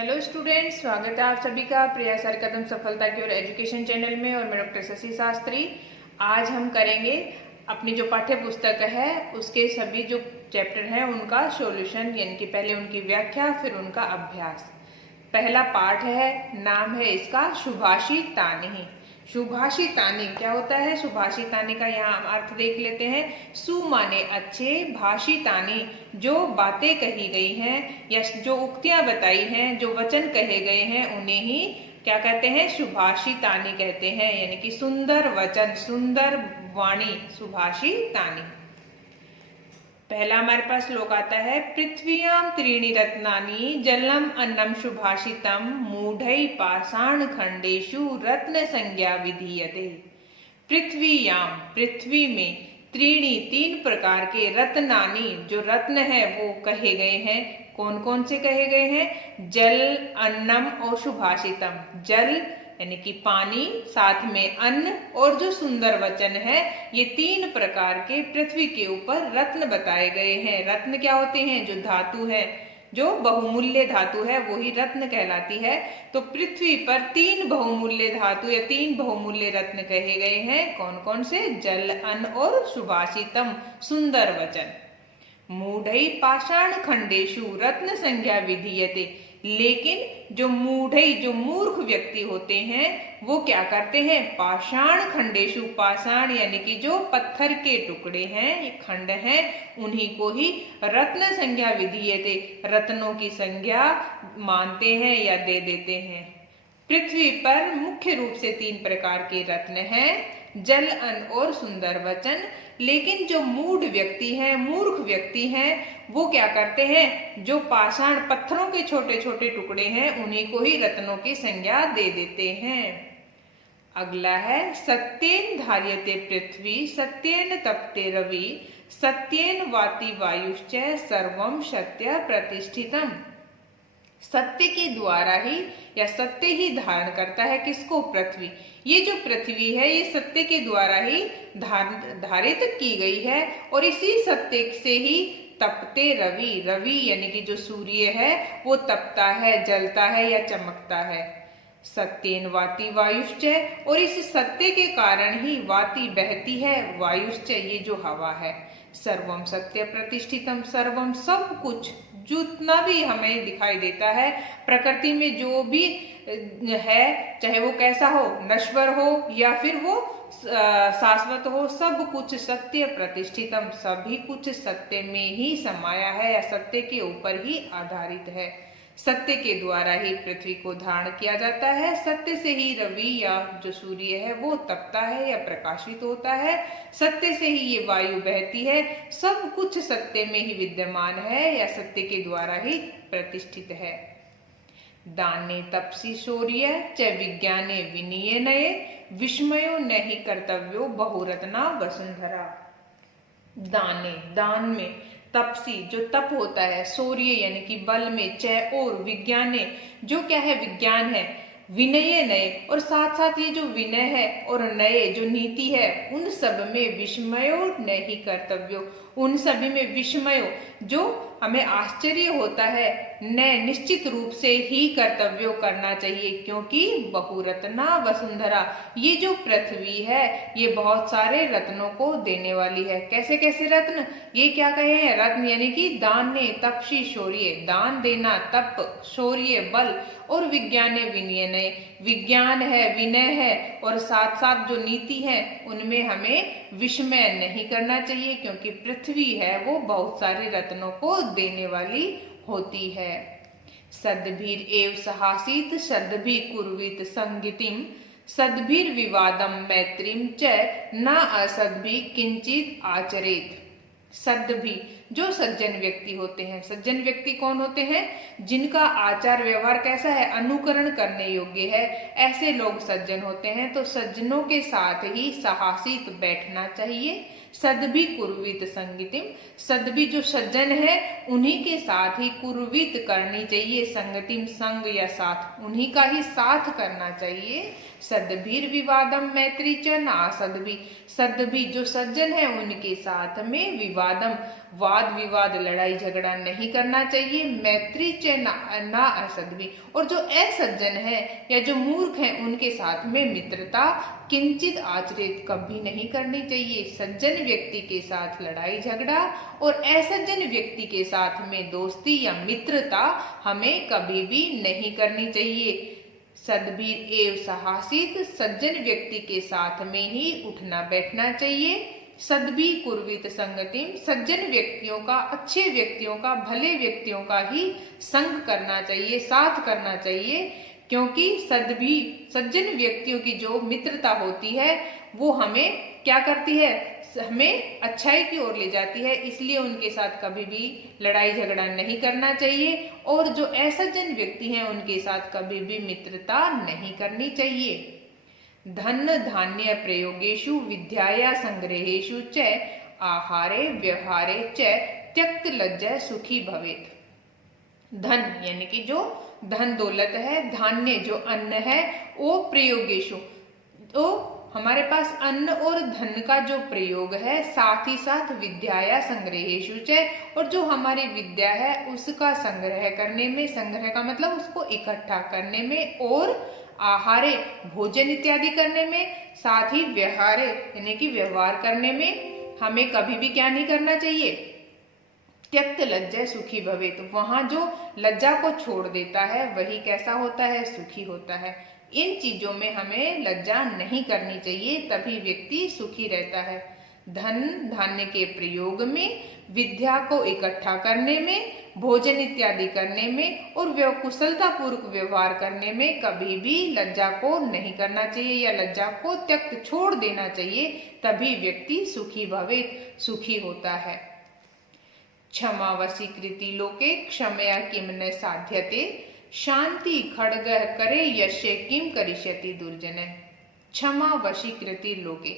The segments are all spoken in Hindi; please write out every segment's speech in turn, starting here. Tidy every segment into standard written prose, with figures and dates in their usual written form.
हेलो स्टूडेंट्स, स्वागत है आप सभी का प्रयास हर कदम सफलता की ओर एजुकेशन चैनल में। और मैं डॉक्टर शशि शास्त्री। आज हम करेंगे अपनी जो पाठ्य पुस्तक है उसके सभी जो चैप्टर हैं उनका सॉल्यूशन, यानी कि पहले उनकी व्याख्या फिर उनका अभ्यास। पहला पाठ है, नाम है इसका सुभाषितानि। सुभाषितानि क्या होता है? सुभाषितानि का यहाँ हम अर्थ देख लेते हैं। सु माने अच्छे, भाषितानि जो बातें कही गई हैं या जो उक्तियां बताई हैं, जो वचन कहे गए हैं, उन्हें ही क्या कहते हैं? सुभाषितानि कहते हैं, यानी कि सुंदर वचन, सुंदर वाणी, सुभाषितानि। पहला हमारे पास श्लोक आता है, पृथ्व्याम त्रीणि रत्नानि जलम अन्नम सुभाषितम मूढ़ै पाषाण खंडेषु रत्न संज्ञा विधीयते। पृथ्व्याम पृथ्वी में, त्रीणि तीन प्रकार के, रत्नानि जो रत्न है वो कहे गए हैं। कौन कौन से कहे गए हैं? जल, अन्नम और सुभाषितम। जल यानी कि पानी, साथ में अन्न और जो सुंदर वचन है, ये तीन प्रकार के पृथ्वी के ऊपर रत्न बताए गए हैं। रत्न क्या होते हैं? जो धातु है, जो बहुमूल्य धातु है वो ही रत्न कहलाती है। तो पृथ्वी पर तीन बहुमूल्य धातु या तीन बहुमूल्य रत्न कहे गए हैं। कौन कौन से? जल, अन्न और सुभाषितम, सुंदर वचन। मूढ़ै पाषाण खंडेषु रत्न संज्ञा विधीयते। लेकिन जो मूढ़ै, जो मूर्ख व्यक्ति होते हैं, वो क्या करते हैं? पाषाण खंडेषु, पाषाण यानी कि जो पत्थर के टुकड़े हैं, ये खंड हैं, उन्हीं को ही रत्न संज्ञा विधीयते, रत्नों की संज्ञा मानते हैं या दे देते हैं। पृथ्वी पर मुख्य रूप से तीन प्रकार के रत्न हैं, जल, अन्न और सुंदर वचन। लेकिन जो मूढ़ व्यक्ति हैं, मूर्ख व्यक्ति हैं, वो क्या करते हैं? जो पाषाण पत्थरों के छोटे छोटे टुकड़े हैं, उन्हीं को ही रत्नों की संज्ञा दे देते हैं। अगला है, सत्येन धार्यते पृथ्वी सत्येन तपते रवि सत्येन वाति वायुश्च सर्वम सत्य प्रतिष्ठितम। सत्य के द्वारा ही या सत्य ही धारण करता है किसको? पृथ्वी। ये जो पृथ्वी है ये सत्य के द्वारा ही धारित की गई है। और इसी सत्य से ही तपते रवि, रवि यानी कि जो सूर्य है वो तपता है, जलता है या चमकता है। सत्येन वाति वायुश्च, और इस सत्य के कारण ही वाति बहती है, वायुश्च ये जो हवा है। सर्वम सत्य प्रतिष्ठितम, सर्वम सब कुछ जितना भी हमें दिखाई देता है प्रकृति में, जो भी है, चाहे वो कैसा हो, नश्वर हो या फिर वो शाश्वत हो, सब कुछ सत्य प्रतिष्ठितम, सभी कुछ सत्य में ही समाया है या सत्य के ऊपर ही आधारित है। सत्य के द्वारा ही पृथ्वी को धारण किया जाता है। सत्य से ही रवि या जो सूर्य है वो तपता है या प्रकाशित होता है। सत्य से ही ये वायु बहती है। सब कुछ सत्य में ही विद्यमान है या सत्य के द्वारा ही प्रतिष्ठित है। दाने तपसी शौर्य च विज्ञाने विनियनये विस्मयो नहि कर्तव्यो बहुरत्ना वसुंधरा। दाने, दान में, तपसी जो तप होता है, शौर्य यानी कि बल में, चय और विज्ञाने जो क्या है? विज्ञान है। विनय नए, और साथ साथ ये जो विनय है और नए जो नीति है, उन सब में विस्मयो नहीं कर्तव्यो, उन सभी में विस्मयो जो हमें आश्चर्य होता है, न निश्चित रूप से ही कर्तव्य करना चाहिए। क्योंकि बहुरत्ना वसुंधरा, ये जो पृथ्वी है ये बहुत सारे रत्नों को देने वाली है। कैसे कैसे रत्न? ये क्या कहे हैं? रत्न यानी कि दाने तपसी शौर्य, दान देना, तप, शौर्य, बल, और विज्ञाने विनयने, विज्ञान है, विनय है, और साथ साथ जो नीति है उनमें हमें विस्मय नहीं करना चाहिए। क्योंकि पृथ्वी है वो बहुत सारे रत्नों को देने वाली होती है। सद्भिर एव सहासीत सद्भि कुर्वीत संगतिम सद्भिर विवादम मैत्रीम च न असद्भि किंचित आचरेत। सद्भि जो सज्जन व्यक्ति होते हैं। सज्जन व्यक्ति कौन होते हैं? जिनका आचार व्यवहार कैसा है? अनुकरण करने योग्य है, ऐसे लोग सज्जन होते हैं। तो सज्जनों के साथ ही साहसित बैठना चाहिए। सद्भि कुर्वित संगतिम, सद्भि जो सज्जन है उन्हीं के साथ ही कुर्वित करनी चाहिए। संगतिम संग या साथ, उन्हीं का ही साथ करना चाहिए। सद्भिर विवादम मैत्री च ना सद्भि, सद्भि जो सज्जन है उनके साथ में विवादम, वाद वाद विवाद लड़ाई झगड़ा नहीं करना चाहिए। मैत्री च ना असद्भी, और जो असज्जन है या जो मूर्ख है उनके साथ में मित्रता किंचित आचरित कभी नहीं करनी चाहिए। सज्जन व्यक्ति के साथ लड़ाई झगड़ा और असज्जन व्यक्ति के साथ में दोस्ती या मित्रता हमें कभी भी नहीं करनी चाहिए। सद्भिर एव साहसित, सज्जन व्यक्ति के साथ में ही उठना बैठना चाहिए। सद्भि कुर्वित संगतिम, सज्जन व्यक्तियों का, अच्छे व्यक्तियों का, भले व्यक्तियों का ही संग करना चाहिए, साथ करना चाहिए, क्योंकि सद्भि सज्जन व्यक्तियों की जो मित्रता होती है वो हमें क्या करती है, हमें अच्छाई की ओर ले जाती है। इसलिए उनके साथ कभी भी लड़ाई झगड़ा नहीं करना चाहिए और जो असज्जन व्यक्ति हैं उनके साथ कभी भी मित्रता नहीं करनी चाहिए। धन धान्य प्रयोगेषु विद्याया संग्रहेषु च आहारे व्यवहारे च त्यक्त लज्जा सुखी भवेत्। धन यानी कि जो धन दौलत है, धान्य जो अन्न है, वो प्रयोगेषु, तो हमारे पास अन्न और धन का जो प्रयोग है, साथ ही साथ विद्याया संग्रहेषु च, और जो हमारी विद्या है उसका संग्रह करने में, संग्रह का मतलब उसको इकट्ठा करने में, और आहारे भोजन इत्यादि करने में, साथ ही व्यवहारे यानी कि व्यवहार करने में हमें कभी भी क्या नहीं करना चाहिए, त्यक्त लज्जा सुखी भवे। तो वहां जो लज्जा को छोड़ देता है वही कैसा होता है, सुखी होता है। इन चीजों में हमें लज्जा नहीं करनी चाहिए, तभी व्यक्ति सुखी रहता है। धन धान्य के प्रयोग में, विद्या को इकट्ठा करने में, भोजन इत्यादि करने में और कुशलता पूर्वक व्यवहार करने में कभी भी लज्जा को नहीं करना चाहिए या लज्जा को त्यक्त छोड़ देना चाहिए, तभी व्यक्ति सुखी भवे, सुखी होता है। क्षमा वशीकृति लोके क्षमया किम न साध्यते, शांति खड्ग करे यश्य किम करिष्यति दुर्जन। क्षमा वशीकृति लोके,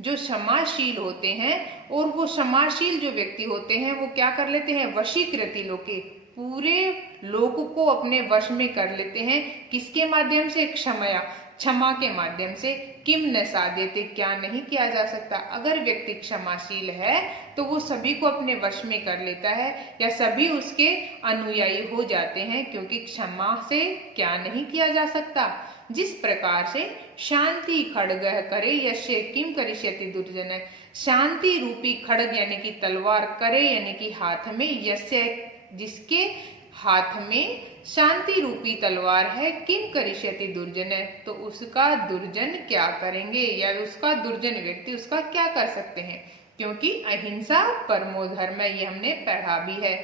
जो क्षमाशील होते हैं और वो क्षमाशील जो व्यक्ति होते हैं वो क्या कर लेते हैं, वशीकृति लोके, पूरे लोक को अपने वश में कर लेते हैं। किसके माध्यम से, क्षमया, क्षमा के माध्यम से। किम न साध्यते, क्या नहीं किया जा सकता। अगर व्यक्ति क्षमाशील है तो वो सभी को अपने वश में कर लेता है या सभी उसके अनुयायी हो जाते हैं, क्योंकि क्षमा से क्या नहीं किया जा सकता। जिस प्रकार से शांति खड्ग करे यश्य किम करिष्यति दुर्जन, शांति रूपी खड्ग यानी कि तलवार, करे यानी कि हाथ में, यश्य जिसके हाथ में शांति रूपी तलवार है, किम करिष्यति दुर्जन है, तो उसका दुर्जन क्या करेंगे या उसका दुर्जन व्यक्ति उसका क्या कर सकते हैं, क्योंकि अहिंसा परमो धर्म है, ये हमने पढ़ा भी है।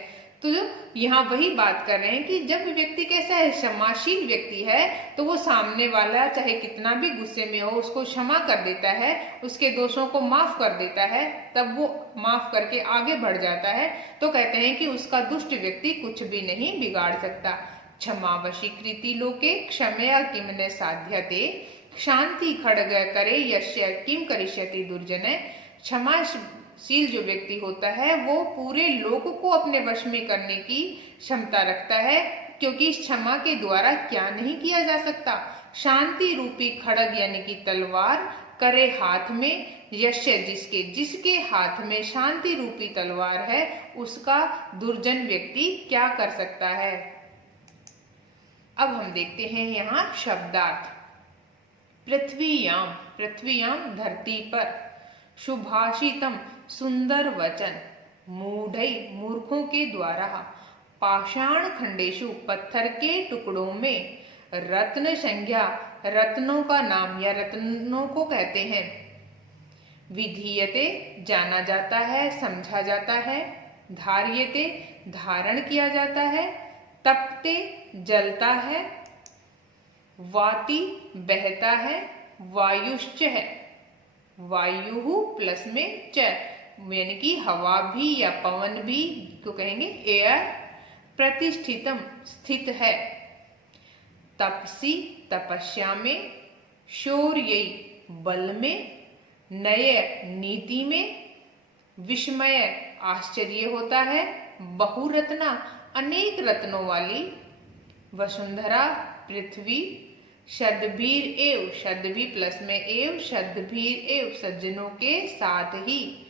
तो यहाँ वही बात कर रहे हैं कि जब व्यक्ति कैसा है, क्षमाशील व्यक्ति है, तो वो सामने वाला चाहे कितना भी गुस्से में हो उसको क्षमा कर देता है, उसके दोषों को माफ कर देता है, तब वो माफ करके आगे बढ़ जाता है। तो कहते हैं कि उसका दुष्ट व्यक्ति कुछ भी नहीं बिगाड़ सकता। क्षमा वशीकृति लोके क्षमया किम न साध्यते, शांति खड्ग करे यश्य किम करिष्यति दुर्जन। क्षमाशील जो व्यक्ति होता है वो पूरे लोक को अपने वश में करने की क्षमता रखता है, क्योंकि इस क्षमा के द्वारा क्या नहीं किया जा सकता। शांति रूपी खड्ग यानी कि तलवार, करे हाथ में, यश्य जिसके हाथ में शांति रूपी तलवार है, उसका दुर्जन व्यक्ति क्या कर सकता है। अब हम देखते हैं यहाँ शब्दार्थ। पृथ्वीयाम, पृथ्वीयाम धरती पर, शुभाषितम सुंदर वचन, मूढ़ई मूर्खों के द्वारा, पाषाण खंडेशु पत्थर के टुकड़ों में, रत्न संज्ञा रत्नों का नाम या रत्नों को कहते हैं, विधीयते जाना जाता है, समझा जाता है, धार्यते धारण किया जाता है, तपते जलता है, वाति बहता है, वायुश्च है, वायु प्लस में च यानी कि हवा भी या पवन भी को कहेंगे एयर, प्रतिष्ठितम स्थित है, तपसी तपस्या में, शौर्य बल में, नय नीति में, विस्मय आश्चर्य होता है, बहुरत्ना अनेक रत्नों वाली, वसुंधरा पृथ्वी, शतभीर एव शतभी प्लस में एव शतभीर एव सज्जनों के साथ ही,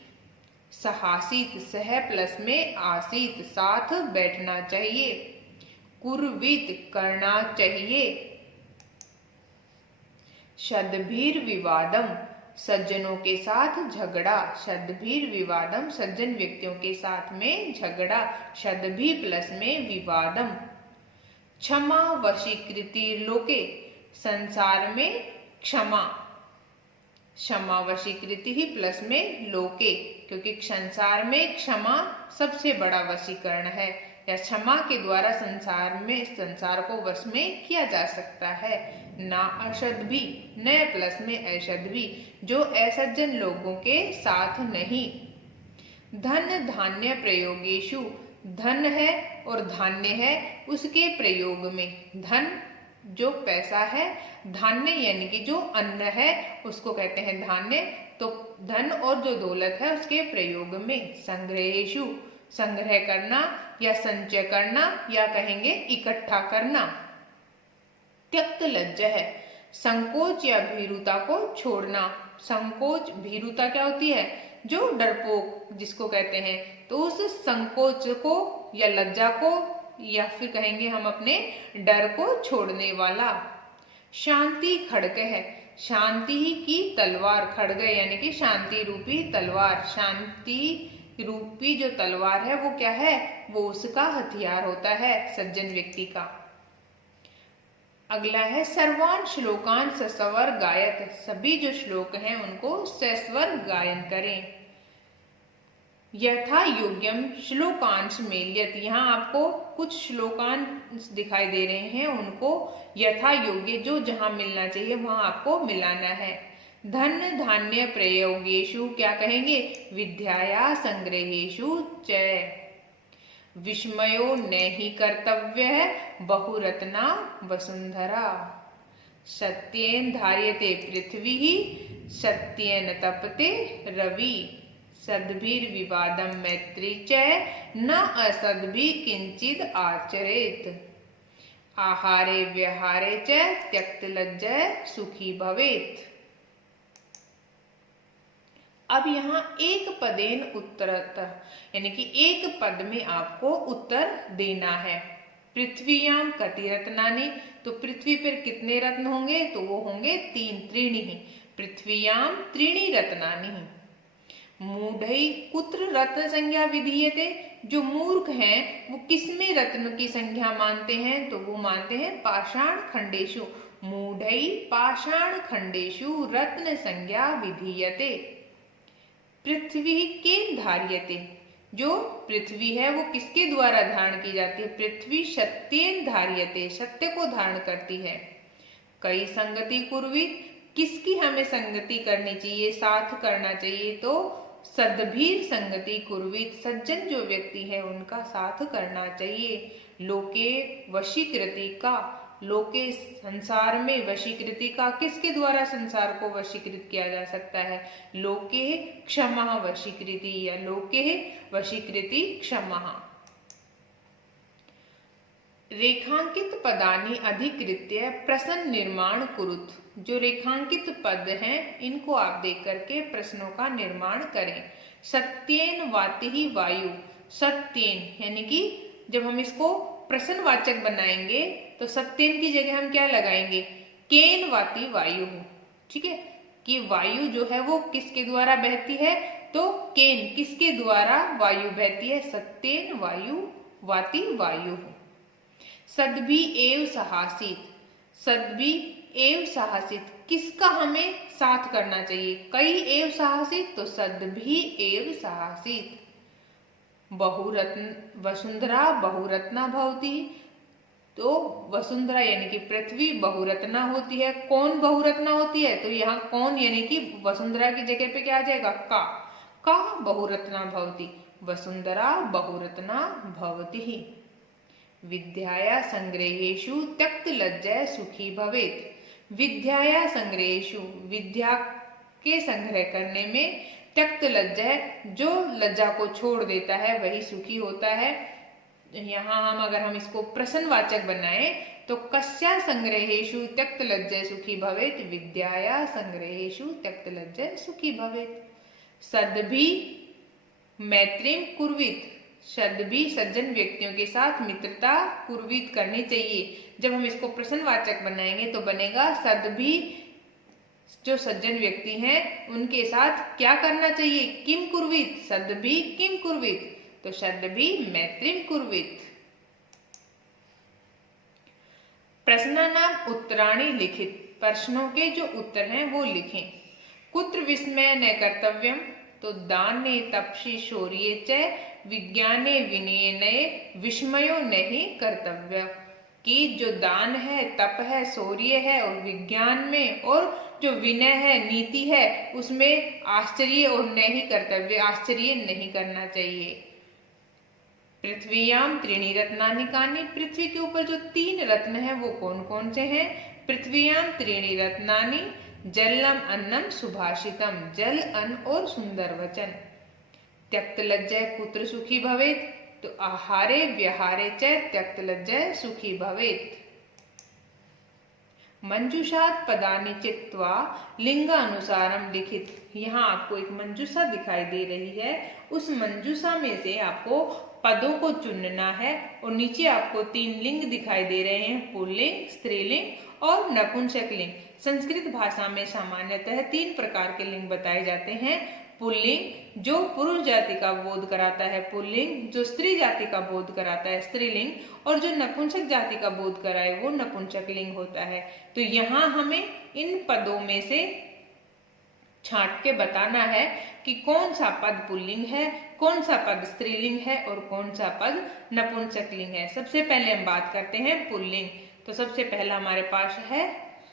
सहासीत, सह प्लस में आसीत, साथ बैठना चाहिए। कुर्वीत, करना चाहिए। शतभीर विवादम, सज्जनों के साथ झगड़ा। शतभीर विवादम, सज्जन व्यक्तियों के साथ में झगड़ा। शतभी प्लस में विवादम। क्षमा वशीकृति लोके, संसार में क्षमा। क्षमा वशीकृति ही प्लस में लोके, क्योंकि संसार में क्षमा सबसे बड़ा वशीकरण है, या क्षमा के द्वारा संसार को वश में किया जा सकता है। ना अशद भी, न प्लस में ऐशद भी, जो असज्जन लोगों के साथ नहीं। धन धान्य प्रयोगेशु, धन है और धान्य है उसके प्रयोग में। धन जो पैसा है, धान्य यानी कि जो अन्न है उसको कहते हैं धान्य। तो धन और जो दौलत है उसके प्रयोग में। संग्रहेशु, संग्रह करना या संचय करना, या कहेंगे इकट्ठा करना। त्यक्त लज्जा है, संकोच या भीरुता को छोड़ना। संकोच, भीरुता क्या होती है? जो डरपोक जिसको कहते हैं, तो उस संकोच को या लज्जा को, या फिर कहेंगे हम अपने डर को छोड़ने वाला। शांति खड्ग है, शांति की तलवार। खड्ग यानी कि शांति रूपी तलवार। शांति रूपी जो तलवार है वो क्या है? वो उसका हथियार होता है सज्जन व्यक्ति का। अगला है सर्वान श्लोकान सस्वर गायत, सभी जो श्लोक हैं उनको सस्वर गायन करें। यथा योग्यम श्लोकांश मेल्यत, यहाँ आपको कुछ श्लोकांश दिखाई दे रहे हैं, उनको यथा योग्य, जो जहां मिलना चाहिए वहां आपको मिलाना है। धन धान्य प्रयोगेशु, क्या कहेंगे? विद्याया संग्रहेशु च। विस्मयो नहि कर्तव्य है बहुरत्ना वसुंधरा। सत्येन धार्यते पृथ्वी ही सत्येन तपते रवि। सद्भिर विवादम मैत्री च न असद्भि किंचिद आचरेत। आहारे व्यहारे च त्यक्त लज्जय सुखी भवेत। अब यहाँ एक पदेन उत्तरतः, यानी कि एक पद में आपको उत्तर देना है। पृथ्वीयाम कति रत्नानि, तो पृथ्वी पर कितने रत्न होंगे? तो वो होंगे 3, त्रीणि। पृथ्वीयाम त्रीणि रत्नानि। मूढ़ई कुत्र रत्न संज्ञा विधीयते, जो मूर्ख हैं वो किसमें रत्न की संख्या मानते हैं? तो वो मानते हैं पाषाण खंडेशु। मूढ़ई पाषाण खंडेशु रत्न संज्ञा विधीयते। पृथ्वी के धार्यते, जो पृथ्वी है वो किसके द्वारा धारण की जाती है? पृथ्वी सत्येन धार्यते, सत्य को धारण करती है। कई संगति कुर्वीत, किसकी हमें संगति करनी चाहिए, साथ करना चाहिए? तो सद्भीर संगति कुर्वीत, सज्जन जो व्यक्ति है उनका साथ करना चाहिए। लोके वशीकृति का, लोके संसार में वशीकृति का, किसके द्वारा संसार को वशीकृत किया जा सकता है? लोके क्षमा वशीकृति, या लोके वशीकृति क्षमा। रेखांकित पदानि अधिकृत्य प्रश्न निर्माण कुरुत, जो रेखांकित पद हैं इनको आप देख करके प्रश्नों का निर्माण करें। सत्येन वाति ही वायु, सत्येन यानी कि जब हम इसको प्रश्नवाचक बनाएंगे तो सत्येन की जगह हम क्या लगाएंगे? केन वाति वायु। ठीक है, कि वायु जो है वो किसके द्वारा बहती है? तो केन, किसके द्वारा वायु बहती है? सत्येन वायु वाति वायु। सद्भि एव साहसित, सद्भि एव साहसित, किसका हमें साथ करना चाहिए? कई एव साहसित, तो सद्भि एव साहसित। बहुरत्न वसुंधरा बहुरत्ना भवती, तो वसुंधरा यानी कि पृथ्वी बहुरत्ना होती है। कौन बहुरत्ना होती है? तो यहाँ कौन यानी कि वसुंधरा की जगह पे क्या आ जाएगा? का बहुरत्ना भवती, वसुंधरा बहुरत्ना भवती। विद्याया संग्रहेशु त्यक्त लज्जय सुखी भवेत। विद्याया संग्रहेशु, विद्या के संग्रह करने में, त्यक्त लज्जय, जो लज्जा को छोड़ देता है वही सुखी होता है। यहाँ हम इसको प्रश्नवाचक बनाए तो कस्या संग्रहेशु त्यक्त लज्जय सुखी भवेत, विद्याया संग्रहेशु त्यक्त लज्जय सुखी भवेत। सद्भि मैत्रीम कुर्वीत, सद्भी सज्जन व्यक्तियों के साथ मित्रता कुर्वीत करनी चाहिए। जब हम इसको प्रश्नवाचक बनाएंगे तो बनेगा सद्भी जो सज्जन व्यक्ति हैं उनके साथ क्या करना चाहिए, किम कुर्वीत, सद्भी किम कुर्वीत, तो सद्भी मैत्रीम कुर्वीत। प्रश्नानाम उत्तराणि लिखित, प्रश्नों के जो उत्तर हैं वो लिखें। कुत्र विस्मय न कर्तव्यम, तो दाने तपसी शौर्ये च विज्ञाने विनयने विस्मयो नहीं कर्तव्य, कि जो दान है, तप है, शौर्य है और विज्ञान में और जो विनय है, नीति है, उसमें आश्चर्य और नहीं कर्तव्य, आश्चर्य नहीं करना चाहिए। पृथ्वीयाम त्रीणि रत्नानि कानि, पृथ्वी के ऊपर जो 3 रत्न हैं वो कौन कौन से हैं। पृथ्वीयाम त्रीणि रत्नानि जलम अन्नम सुभाषितम, जल अन्न और सुंदर वचन। त्यक्त लज्जय कुत्र सुखी भवेत, तो आहारे व्यहारे च त्यक्त लज्जय सुखी भवेत। मंजूषात पदानि चित्वा लिंगानुसारम लिखित, यहाँ आपको एक मंजूषा दिखाई दे रही है, उस मंजूषा में से आपको पदों को चुनना है और नीचे आपको 3 लिंग दिखाई दे रहे हैं, पुल्लिंग, स्त्रीलिंग और नपुंसक लिंग। संस्कृत भाषा में सामान्यतः 3 प्रकार के लिंग बताए जाते हैं। पुल्लिंग जो पुरुष जाति का बोध कराता है पुल्लिंग, जो स्त्री जाति का बोध कराता है स्त्रीलिंग, और जो नपुंसक जाति का बोध कराए वो नपुंसक लिंग होता है। तो यहाँ हमें इन पदों में से छांट के बताना है कि कौन सा पद पुल्लिंग है, कौन सा पद स्त्रीलिंग है और कौन सा पद नपुंसक लिंग है। सबसे पहले हम बात करते हैं पुल्लिंग। तो सबसे पहला हमारे पास है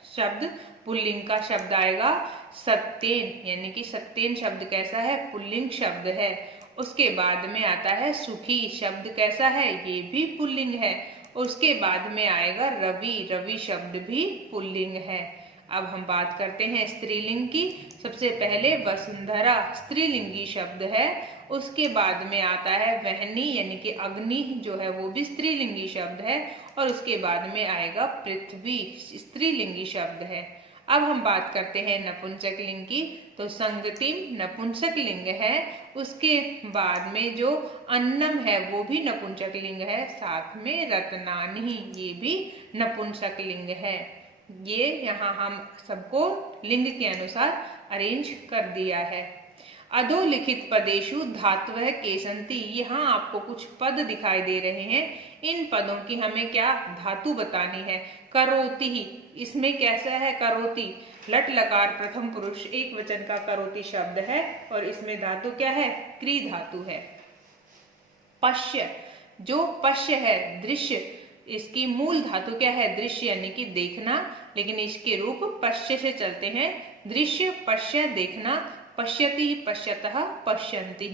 शब्द, पुल्लिंग का शब्द आएगा सत्येन, यानी कि सत्येन शब्द कैसा है, पुल्लिंग शब्द है। उसके बाद में आता है सुखी शब्द, कैसा है, ये भी पुल्लिंग है। उसके बाद में आएगा रवि, रवि शब्द भी पुल्लिंग है। अब हम बात करते हैं स्त्रीलिंग की। सबसे पहले वसुंधरा स्त्रीलिंगी शब्द है। उसके बाद में आता है वहनी, यानी कि अग्नि जो है वो भी स्त्रीलिंगी शब्द है। और उसके बाद में आएगा पृथ्वी, स्त्रीलिंगी शब्द है। अब हम बात करते हैं नपुंसक लिंग की। तो संगतिम नपुंसक लिंग है। उसके बाद में जो अन्नम है वो भी नपुंसक लिंग है। साथ में रत्नानि, ये भी नपुंसक लिंग है। ये यहाँ हम सबको लिंग के अनुसार अरेंज कर दिया है। अधोलिखित पदेशु धातवः के सन्ति, यहाँ आपको कुछ पद दिखाई दे रहे हैं। इन पदों की हमें क्या धातु बतानी है। करोति, इसमें कैसा है करोति, लट लकार प्रथम पुरुष एक वचन का करोति शब्द है और इसमें धातु क्या है, क्री धातु है। पश्य, जो पश्य है दृश्य, इसकी मूल धातु क्या है, दृश्य यानी कि देखना, लेकिन इसके रूप पश्य से चलते हैं। दृश्य, पश्य, देखना, पश्यति, पश्यतः, पश्यन्ति।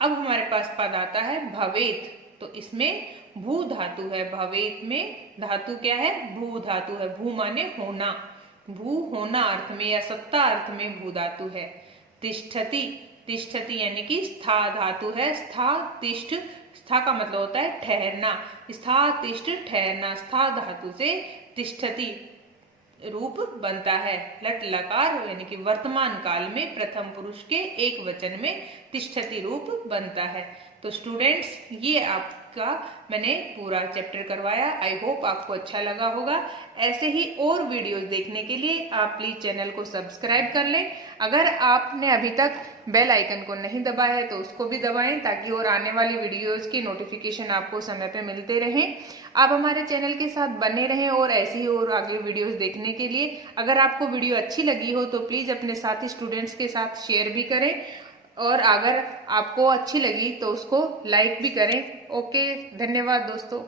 अब हमारे पास पद आता है भवेत, तो इसमें भू धातु है। भवेत में धातु क्या है, भू धातु है। भू माने होना, भू होना अर्थ में या सत्ता अर्थ में भू धातु है। तिष्ठति, तिष्ठति यानी कि स्था धातु है। स्था, तिष्ठ, स्था का मतलब होता है ठहरना। स्था, तिष्ठ, ठहरना। स्था धातु से तिष्ठति रूप बनता है। लट लकार यानी कि वर्तमान काल में प्रथम पुरुष के एक वचन में तिष्ठति रूप बनता है। तो स्टूडेंट्स, ये आपका मैंने पूरा चैप्टर करवाया। आई होप आपको अच्छा लगा होगा। ऐसे ही और वीडियोस देखने के लिए आप प्लीज चैनल को सब्सक्राइब कर लें। अगर आपने अभी तक बेल आइकन को नहीं दबाया है तो उसको भी दबाएं, ताकि और आने वाली वीडियोस की नोटिफिकेशन आपको समय पे मिलते रहें। आप हमारे चैनल के साथ बने रहें और ऐसे ही और आगे वीडियोस देखने के लिए। अगर आपको वीडियो अच्छी लगी हो तो प्लीज़ अपने साथी स्टूडेंट्स के साथ शेयर भी करें, और अगर आपको अच्छी लगी तो उसको लाइक भी करें। ओके, धन्यवाद दोस्तों।